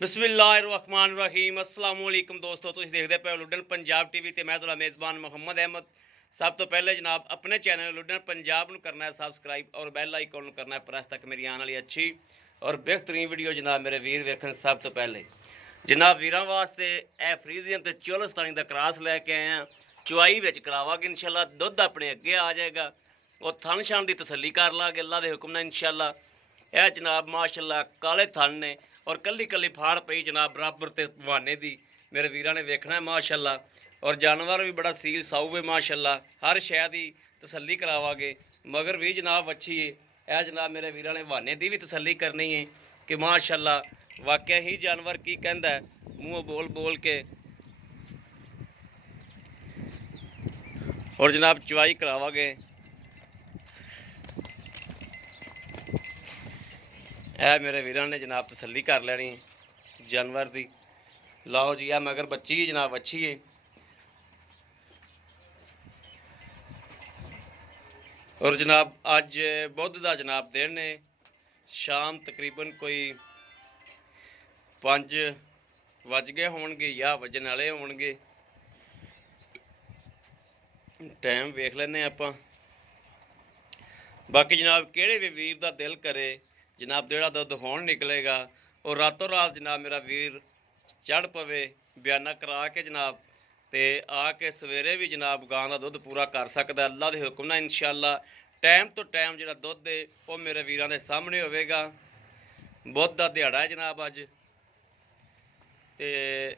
बिस्मिल्लाहिर्रहमानिर्रहीम अस्सलाम वालेकुम दोस्तों, तुसीं देखदे पे लुडन पंजाब टीवी ते मैं तुहाडा मेज़बान मोहम्मद अहमद। सब तो पहले जनाब अपने चैनल लुडन पंजाब नूं करना है सबसक्राइब और बैल आइकन नूं करना है प्रेस तक मेरी आने वाली अच्छी और बेहतरीन वीडियो जनाब मेरे वीर वेखण। सब तो पहले जनाब वीरां वास्ते ए फ्रीजियन ते चोलस्तानी दा क्रास लैके आए हैं। चुआई विच करावांगे इंशाल्लाह, दुध अपने अगे आ जाएगा और थन शान की तसल्ली कर लागे अल्लाह के हुक्म नाल इंशाल्लाह। यह जनाब माशाल्लाह काले थन ने और कली कली फाड़ पई जनाब बराबर ते बहाने दी मेरे वीरां ने वेखना है माशाल्लाह। और जानवर भी बड़ा सील साऊ है माशाल्लाह, हर शय की तसल्ली करावांगे। मगर भी जनाब अच्छी है, यह जनाब मेरे वीरां ने बहाने की भी तसल्ली करनी है कि माशाल्लाह वाकया ही जानवर की कहंदा है मूँह बोल बोल के। और जनाब चुवाई करावांगे। यह मेरे वीरां ने जनाब तसल्ली कर लैनी जानवर की। लाओ जी, आ मगर बच्ची जनाब अच्छी है। और जनाब अज बुध का जनाब दिन है, शाम तकरीबन कोई 5 वज गए होणगे या वजन वाले होणगे। टाइम वेख लैने आपां। बाकी जनाब किहड़े भी वीर का दिल करे जनाब जेड़ा दुध होण निकलेगा और रातों रात जनाब मेरा वीर चढ़ पवे बयाना करा के जनाब ते आके सवेरे भी जनाब गां का दुध पूरा कर सकता अल्लाह के हुक्म नाल इंशाअल्लाह। टाइम तो टाइम जो दुध है वो मेरे वीरां के सामने होवेगा। बुध का दिहाड़ा है जनाब अज ते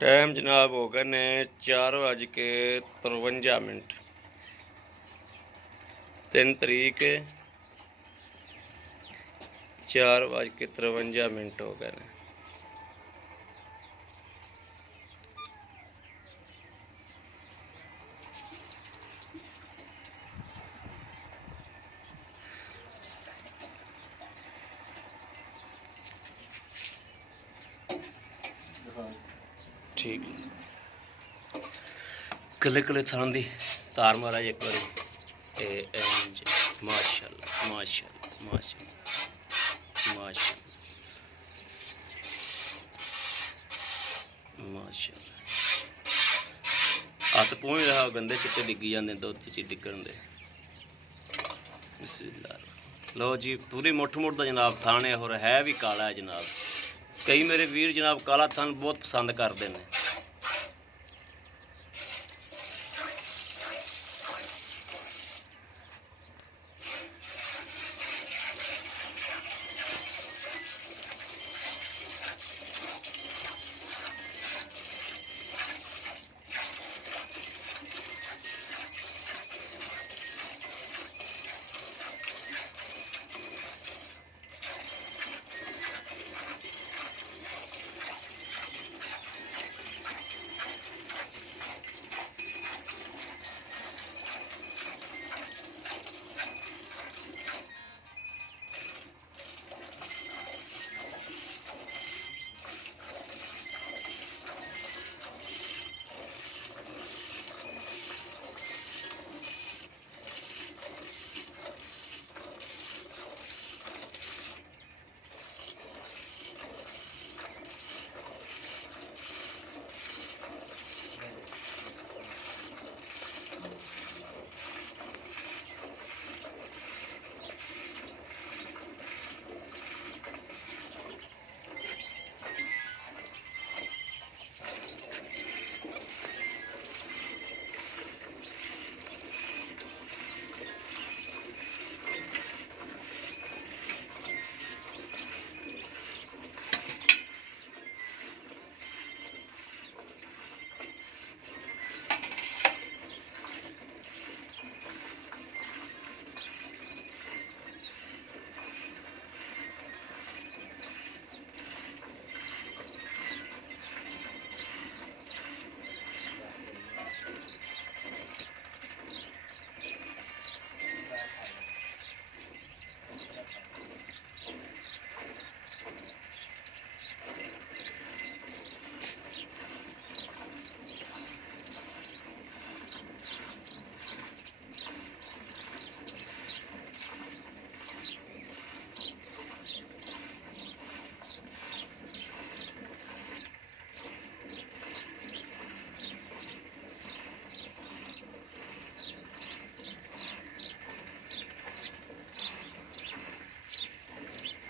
टाइम जनाब हो गए ने 4:53। 3 तरीक 4:53 हो गए ने। ठीक कले कले थान दी तार मारा एक बार माशाल्लाह माशाल्लाह माशाल्लाह माशाल्लाह माशाल्लाह। हथ पहुँच रहा गंदे छिट्टे डिग्गी जाते दुध च डिगन दे। बिस्मिल्लाह। लो जी पूरी मुठ मुठ का जनाब थान है और है भी काला है जनाब। कई मेरे वीर जनाब काला थान बहुत पसंद करते हैं।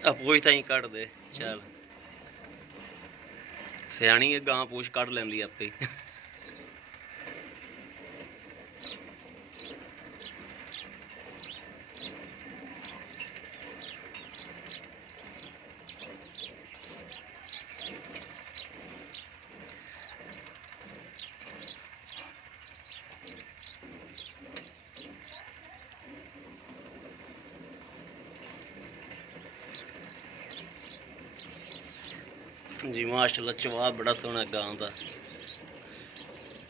ਆ ਪੂਛ ਤਾਂ ਹੀ ਕੱਢ ਦੇ ਚੱਲ ਸਿਆਣੀ ਹੈ ਗਾਂ ਪੂਛ ਕੱਢ ਲੈਂਦੀ ਆਪੇ जी माशाल्लाह चवा बड़ा सोहना गां का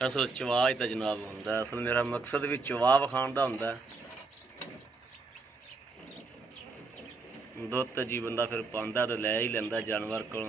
असल चवा ही तो जनाब होंदा असल मेरा मकसद भी चवा विखाण का होंदा दुध तो जी बंदा फिर पांदा तो लै ही लैंदा जानवर को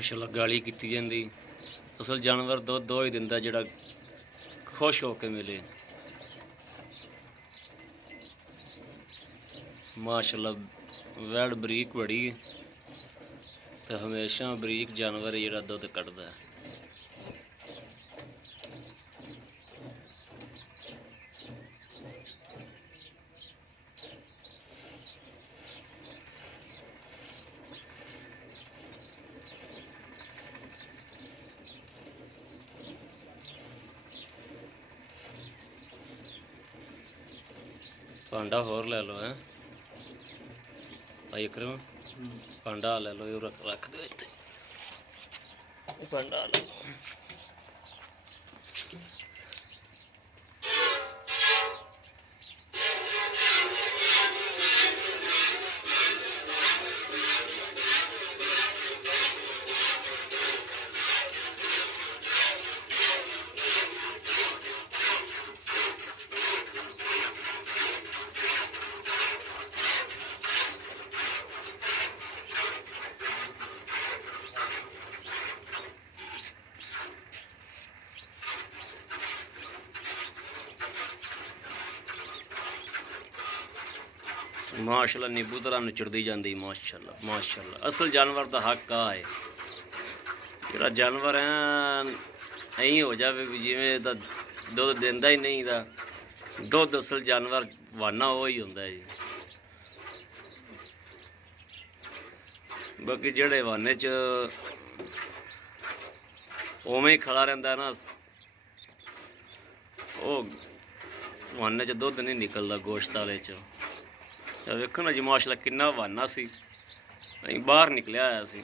माशाल्लाह गाली की जाती असल जानवर दुध दो ही दिंदा जिहड़ा खुश होके मिले माशाल्लाह वैड़ बरीक बड़ी तो हमेशा बरीक जानवर जिहड़ा दुध कढ़दा है भांडा होर ले लो है भाई अकरम भांडा ले लो रख दो इत्थे भांडा ले लो माशाल्लाह नींबू तरह नुचड़ती जाती माशाल्लाह माशाल्लाह असल जानवर का हक आ है जोड़ा जानवर है यही हो जाए भी जिमें दुध देंदा ही नहीं था दुध असल जानवर वाना वो ही होंदा है जी बाकी जेड़े वाने च उवें ही खड़ा रहिंदा ना वो वाने च दुध नहीं निकलता गोश्त वाले च वेखो ना जी माशाल्लाह किन्ना वाना सी बाहर निकलिया आया सी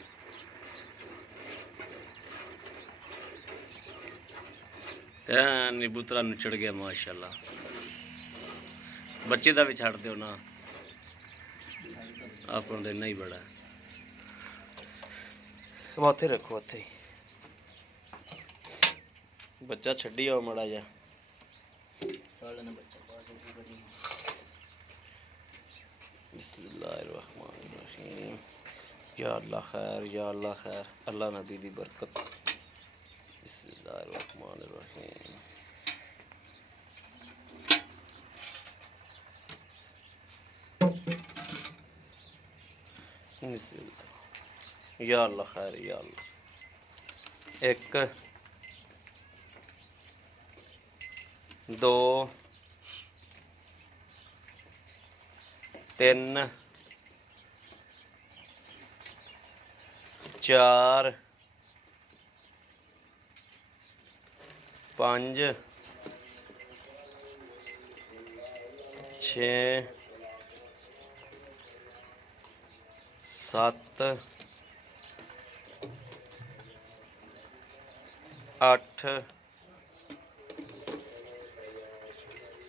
नींबू तरह नुचड़ गया माशाल्लाह बच्चे का भी छड़ दो ना अपना तो इन्ना ही बड़ा उत्थे रखो उत्थे बच्चा छड्डी आओ माड़ा जा बिस्मिल्लाहिर्रहमानिर्रहीम या अल्लाह खैर अल्लाह नबी दी बरकत बिस्मिल्लाहिर्रहमानिर्रहीम। बिस्मिल्लाह। या अल्लाह खैर या अल्लाह। 1 2 3 4 5 6 7 8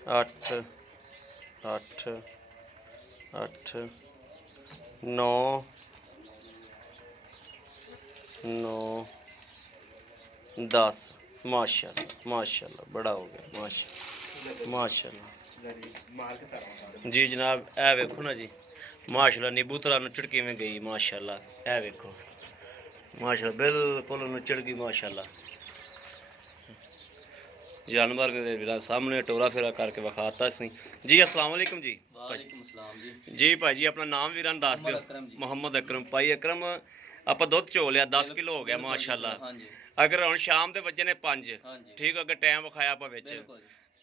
8 8 8 9 9 10। माशाल्लाह माशाल्लाह बड़ा हो गया माशाल्लाह माशाल्लाह। जी जनाब ए वेखो ना जी माशाल्लाह नींबू तला नु झड़की में गई माशाल्लाह। ए वेखो माशाल्लाह बिल्कुल नुचड़ गई माशाल्लाह। जानवर मेरे सामने टोरा फेरा करके विखाता सी जी। अस्सलाम वालेकुम जी। वालेकुम सलाम जी। जी भाई जी अपना नाम वीरां दस दिओ। मुहम्मद अकरम। भाई अकरम ਆਪਾਂ ਦੁੱਧ ਚੋ ਲਿਆ 10 ਕਿਲੋ ਹੋ ਗਿਆ ਮਾਸ਼ਾਅੱਲਾ। ਅਗਰ ਹੁਣ ਸ਼ਾਮ ਦੇ ਵੱਜੇ ਨੇ 5 ਠੀਕ ਅਗਰ ਟਾਈਮ ਵਿਖਾਇਆ ਆਪਾਂ ਵਿੱਚ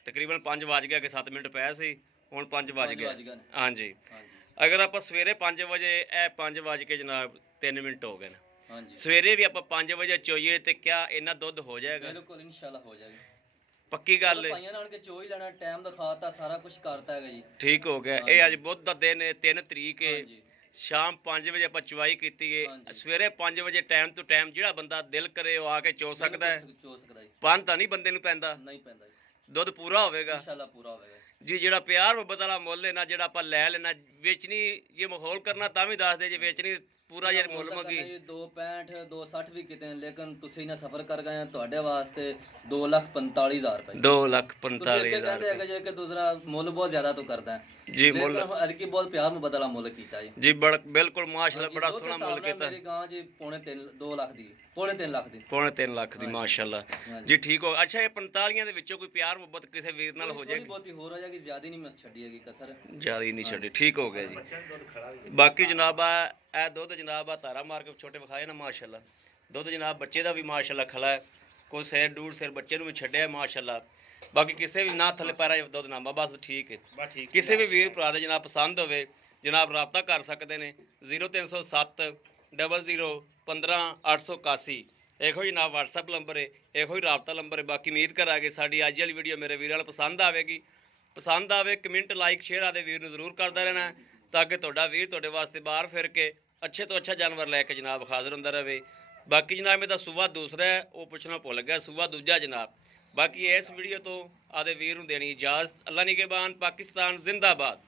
ਤਕਰੀਬਨ 5 ਵਜ ਗਿਆ ਕਿ 7 ਮਿੰਟ ਪਏ ਸੀ ਹੁਣ 5 ਵਜ ਗਏ ਹਾਂਜੀ। ਅਗਰ ਆਪਾਂ ਸਵੇਰੇ 5 ਵਜੇ ਇਹ 5 ਵਜ ਕੇ ਜਨਾਬ 3 ਮਿੰਟ ਹੋ ਗਏ ਨੇ ਸਵੇਰੇ ਵੀ ਆਪਾਂ 5 ਵਜੇ ਚੋਈਏ ਤੇ ਕਿਆ ਇਹਨਾਂ ਦੁੱਧ ਹੋ ਜਾਏਗਾ? ਬਿਲਕੁਲ ਇਨਸ਼ਾਅੱਲਾ ਹੋ ਜਾਏਗਾ ਪੱਕੀ ਗੱਲ ਹੈ। ਭਾਈਆਂ ਨਾਲ ਕੇ ਚੋਈ ਲੈਣਾ ਟਾਈਮ ਦਿਖਾਤਾ ਸਾਰਾ ਕੁਝ ਕਰਤਾ ਹੈਗਾ ਜੀ ਠੀਕ ਹੋ ਗਿਆ। ਇਹ ਅੱਜ ਬੁੱਧ ਦਾ ਦਿਨ ਹੈ 3 ਤਰੀਕ ਹੈ ਸ਼ਾਮ 5 ਵਜੇ ਆਪਾਂ ਚਵਾਈ ਕੀਤੀ ਹੈ ਸਵੇਰੇ 5 ਵਜੇ ਟਾਈਮ ਟੂ ਟਾਈਮ ਜਿਹੜਾ ਬੰਦਾ ਦਿਲ ਕਰੇ ਉਹ ਆ ਕੇ ਚੋ ਸਕਦਾ ਹੈ। ਪੰਨ ਤਾਂ ਨਹੀਂ ਬੰਦੇ ਨੂੰ ਪੈਂਦਾ ਨਹੀਂ ਪੈਂਦਾ ਦੁੱਧ ਪੂਰਾ ਹੋਵੇਗਾ ਇਨਸ਼ਾਅੱਲਾ ਪੂਰਾ ਹੋਵੇਗਾ ਜੀ। ਜਿਹੜਾ ਪਿਆਰ ਮੁਹੱਬਤ ਵਾਲਾ ਮੁੱਲ ਲੈਣਾ ਜਿਹੜਾ ਆਪਾਂ ਲੈ ਲੈਣਾ ਵੇਚਣੀ ਜੇ ਮਾਹੌਲ ਕਰਨਾ ਤਾਂ ਵੀ ਦੱਸ ਦੇ ਜੇ ਵੇਚਣੀ ਪੂਰਾ ਜੇ ਮੁੱਲ ਮੰਗੀ 265 260 ਵੀ ਕਿਤੇ ਲੇਕਿਨ ਤੁਸੀਂ ਨਾ ਸਫਰ ਕਰ ਗਏ ਤੁਹਾਡੇ ਵਾਸਤੇ 2,45,000 ਰੁਪਏ 2,45,000 ਕਹਿੰਦੇ ਹੈਗੇ ਜੇ ਕਿ ਦੂਸਰਾ ਮੁੱਲ ਬਹੁਤ ਜ਼ਿਆਦਾ ਤੋਂ ਕਰਦਾ ਜੀ ਮੁੱਲ ਅਰਕੀ ਬਹੁਤ ਪਿਆਰ ਮੁਹੱਬਤ ਵਾਲਾ ਮੁੱਲ ਕੀਤਾ ਜੀ ਬਿਲਕੁਲ ਮਾਸ਼ਾਅੱਲਾ ਬੜਾ ਸੋਹਣਾ ਮੁੱਲ ਕੀਤਾ। ਮੇਰੀ ਗਾਂ ਜੀ ਪੌਣੇ 2 ਲੱਖ ਦੀ ਪੌਣੇ 3 ਲੱਖ ਦੀ ਮਾਸ਼ਾਅੱਲਾ ਜੀ ਠੀਕ ਹੋ। ਅੱਛਾ ਇਹ 45 ਦੇ ਵਿੱਚੋਂ ਕੋਈ ਪਿਆਰ ਮੁਹੱਬਤ ਕਿਸੇ ਵੀਰ ਨਾਲ ਹੋ ਜਾਏਗੀ? ਬਹੁਤੀ ਹੋਰ ਹੋ ਜਾਏਗੀ ਜ਼ਿਆਦਾ ਨਹੀਂ ਮੈਂ ਛੱਡੀ ਹੈਗੀ ਕਸਰ ਜ਼ਿਆਦਾ ਨਹੀਂ ਛੱਡੀ ਠੀਕ ਹੋ ਗਿਆ ਜੀ। ਬਾਕੀ ਜਨਾਬ ਇਹ ਦੁੱਧ ਜਨਾਬ ਆ ਤਾਰਾ ਮਾਰ ਕੇ ਛੋਟੇ ਵਿਖਾਏ ਨਾ ਮਾਸ਼ਾਅੱਲਾ ਦੁੱਧ ਜਨਾਬ ਬੱਚੇ ਦਾ ਵੀ ਮਾਸ਼ਾਅੱਲਾ ਖਲਾ ਹੈ ਕੋਈ ਸਿਰ ਡੂੜ ਸਿਰ ਬੱਚੇ ਨੂੰ ਵੀ ਛੱਡਿਆ ਮਾਸ਼ਾਅੱਲਾ। ਬਾਕੀ ਕਿਸੇ ਵੀ ਨਾ ਥੱਲੇ ਪੈਰਾ ਦੁੱਧ ਨਾਮਾ ਬਸ ਠੀਕ ਹੈ। ਕਿਸੇ ਵੀ ਵੀਰ ਭਰਾ ਦਾ ਜਨਾਬ ਪਸੰਦ ਹੋਵੇ ਜਨਾਬ ਰਾਬਤਾ ਕਰ ਸਕਦੇ ਨੇ 0307 00 15 881 ਇਹੋ ਜਨਾਬ WhatsApp ਨੰਬਰ ਹੈ ਇਹੋ ਹੀ ਰਾਬਤਾ ਨੰਬਰ ਹੈ। ਬਾਕੀ ਉਮੀਦ ਕਰਾਂਗੇ ਸਾਡੀ ਅੱਜ ਵਾਲੀ ਵੀਡੀਓ ਮੇਰੇ ਵੀਰਾਂ ਨੂੰ ਪਸੰਦ ਆਵੇਗੀ। ਪਸੰਦ ਆਵੇ ਕਮੈਂਟ ਲਾਈਕ ਸ਼ੇਅਰ ਆਦੇ ਵੀਰ ਨੂੰ ਜ਼ਰੂਰ ਕਰਦਾ ਰਹਿਣਾ ਤਾਂ ਕਿ ਤੁਹਾਡਾ ਵੀਰ ਤੁਹਾਡੇ ਵਾਸਤੇ ਬਾਹਰ ਫਿਰ ਕੇ ਅੱਛੇ ਤੋਂ ਅੱਛਾ ਜਾਨਵਰ ਲੈ ਕੇ ਜਨਾਬ ਹਾਜ਼ਰ ਹੁੰਦਾ ਰਹੇ। ਬਾਕੀ ਜਨਾਬ ਇਹਦਾ ਸੂਆ ਦੂਸਰਾ ਹੈ ਉਹ ਪੁੱਛਣਾ ਭੁੱਲ ਗਿਆ ਸੂਆ ਦੂਜਾ ਜਨਾਬ। ਬਾਕੀ ਇਸ ਵੀਡੀਓ ਤੋਂ ਆਦੇ ਵੀਰ ਨੂੰ ਦੇਣੀ ਇਜਾਜ਼ਤ। ਅੱਲਾ ਨਿਗਹਿਬਾਨ। ਪਾਕਿਸਤਾਨ ਜ਼ਿੰਦਾਬਾਦ।